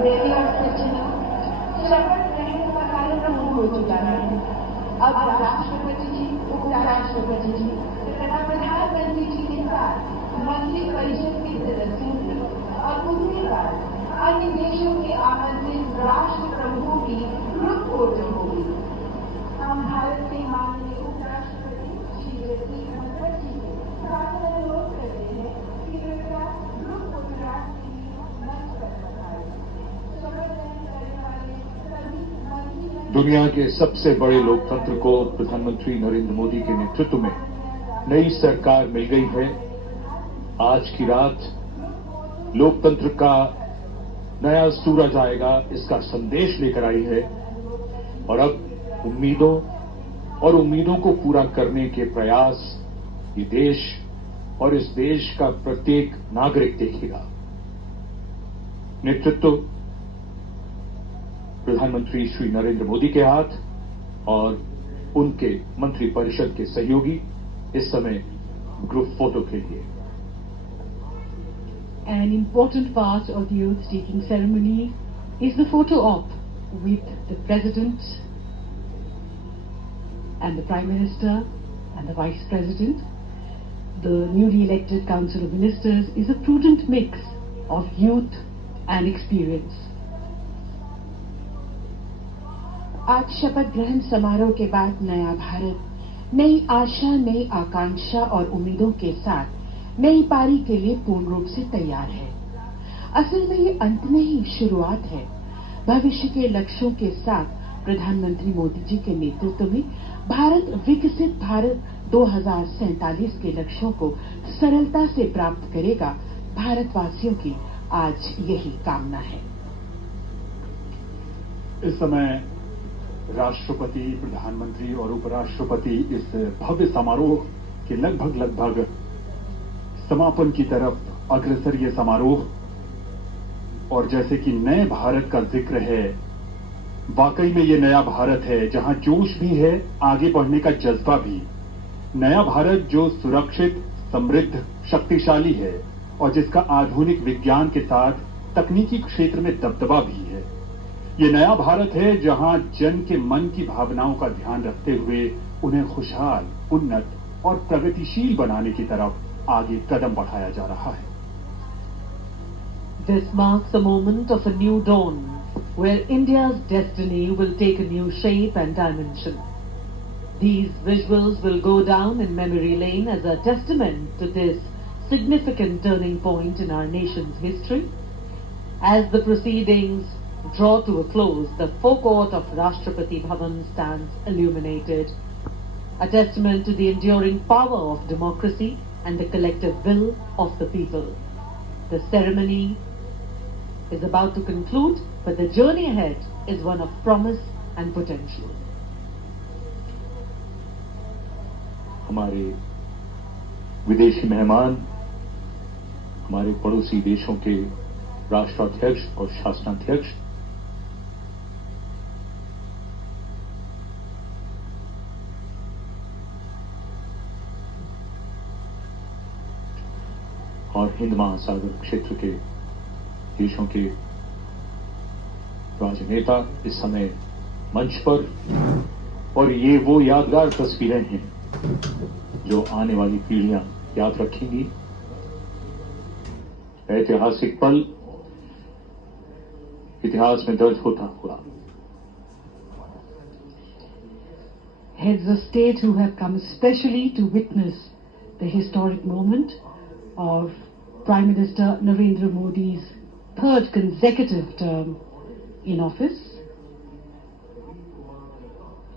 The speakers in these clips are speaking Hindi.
प्रेमी और सज्जनों, शपथ ग्रहण का कार्यक्रम हो चुका है। अब राष्ट्रपति जी, उपराष्ट्रपति जी तथा प्रधानमंत्री जी के साथ मंत्री परिषद के सदस्यों और उसके बाद अन्य देशों के आमंत्रित राष्ट्र प्रमुखों की ग्रुप फोटो होगी। हम भारत के माननीय उपराष्ट्रपति श्री जगदीप धनखड़ जी से सादर अनुरोध करते हैं कि कृपया ग्रुप फोटोग्राफ के लिए मंच पर पधारें। शपथ ग्रहण करने वाले सभी मंत्री दुनिया के सबसे बड़े लोकतंत्र को प्रधानमंत्री नरेंद्र मोदी के नेतृत्व में नई सरकार मिल गई है। आज की रात लोकतंत्र का नया सूरज आएगा, इसका संदेश लेकर आई है। और अब उम्मीदों को पूरा करने के प्रयास ये देश और इस देश का प्रत्येक नागरिक देखेगा। नेतृत्व प्रधानमंत्री श्री नरेंद्र मोदी के हाथ और उनके मंत्रिपरिषद के सहयोगी इस समय ग्रुप फोटो के लिए। An important part of the oath-taking ceremony is the photo op with the President and the Prime Minister and the Vice President. The newly elected Council of Ministers is a prudent mix of youth and experience. आज शपथ ग्रहण समारोह के बाद नया भारत नई आशा, नई आकांक्षा और उम्मीदों के साथ नई पारी के लिए पूर्ण रूप से तैयार है। असल में ये अंत नहीं, शुरुआत है। भविष्य के लक्ष्यों के साथ प्रधानमंत्री मोदी जी के नेतृत्व में भारत विकसित भारत 2047 के लक्ष्यों को सरलता से प्राप्त करेगा। भारतवासियों की आज यही कामना है। इस समय राष्ट्रपति, प्रधानमंत्री और उपराष्ट्रपति इस भव्य समारोह के लगभग समापन की तरफ अग्रसर ये समारोह। और जैसे कि नए भारत का जिक्र है, वाकई में ये नया भारत है जहां जोश भी है, आगे बढ़ने का जज्बा भी। नया भारत जो सुरक्षित, समृद्ध, शक्तिशाली है और जिसका आधुनिक विज्ञान के साथ तकनीकी क्षेत्र में दबदबा भी है। ये नया भारत है जहां जन के मन की भावनाओं का ध्यान रखते हुए उन्हें खुशहाल, उन्नत और प्रगतिशील बनाने की तरफ आगे कदम बढ़ाया जा रहा है। This marks a moment of a new dawn, where India's destiny will take a new shape and dimension. These visuals will go down in memory lane as a testament to this significant turning point in our nation's history. As the proceedings draw to a close, the forecourt of Rashtrapati Bhavan stands illuminated, a testament to the enduring power of democracy and the collective will of the people. The ceremony is about to conclude, but the journey ahead is one of promise and potential. हमारे विदेशी मेहमान, हमारे पड़ोसी देशों के राष्ट्राध्यक्ष और शासनाध्यक्ष, और हिंद महासागर क्षेत्र के देशों के राजनेता इस समय मंच पर। और ये वो यादगार तस्वीरें हैं जो आने वाली पीढ़ियां याद रखेंगी। ऐतिहासिक पल इतिहास में दर्ज होता हुआ। Heads of state who have come especially to witness the historic moment of Prime Minister Narendra Modi's third consecutive term in office.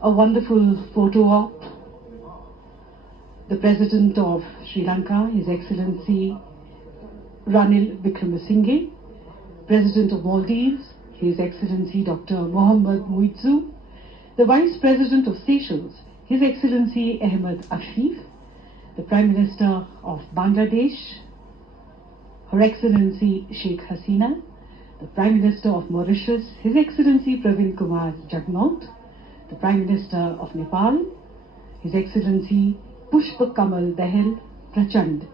A wonderful photo op. The President of Sri Lanka, His Excellency Ranil Wickremesinghe, President of Maldives, His Excellency Dr. Mohammad Muizzu, the Vice President of Seychelles, His Excellency Ahmed Ashif, the Prime Minister of Bangladesh, Her Excellency Sheikh Hasina, the Prime Minister of Mauritius, His Excellency Pravin Kumar Jagnauth, the Prime Minister of Nepal, His Excellency Pushpa Kamal Dahal Prachand,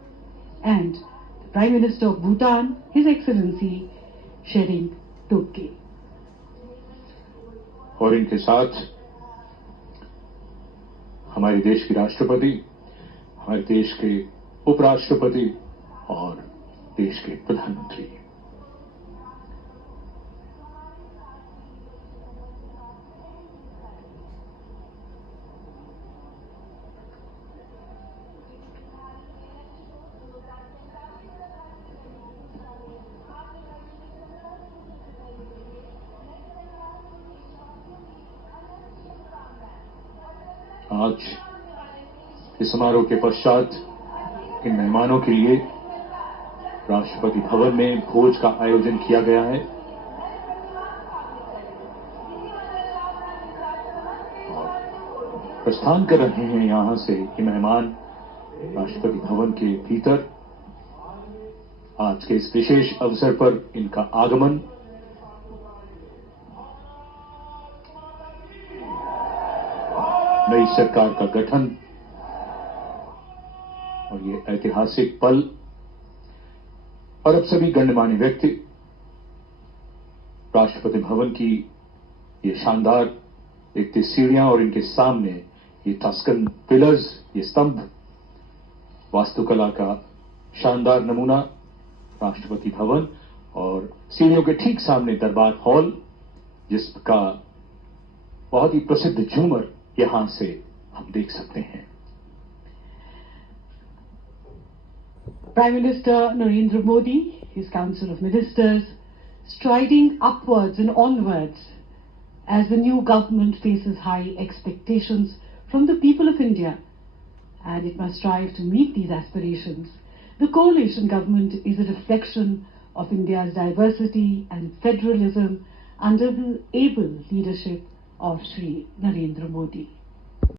and the Prime Minister of Bhutan, His Excellency Shering Tokki. और इनके साथ हमारे देश की राष्ट्रपति, हमारे देश के उपराष्ट्रपति और देश के प्रधानमंत्री। आज इस समारोह के पश्चात इन मेहमानों के लिए राष्ट्रपति भवन में भोज का आयोजन किया गया है और प्रस्थान कर रहे हैं यहां से ये मेहमान राष्ट्रपति भवन के भीतर। आज के इस विशेष अवसर पर इनका आगमन नई सरकार का गठन और ये ऐतिहासिक पल, और अब सभी गणमान्य व्यक्ति राष्ट्रपति भवन की ये शानदार देखते सीढ़ियां और इनके सामने ये टस्कन पिलर्स, ये स्तंभ, वास्तुकला का शानदार नमूना राष्ट्रपति भवन, और सीढ़ियों के ठीक सामने दरबार हॉल, जिसका बहुत ही प्रसिद्ध झूमर यहां से हम देख सकते हैं। Prime Minister Narendra Modi, his Council of Ministers, striding upwards and onwards as the new government faces high expectations from the people of India, and it must strive to meet these aspirations. The coalition government is a reflection of India's diversity and federalism under the able leadership of Shri Narendra Modi.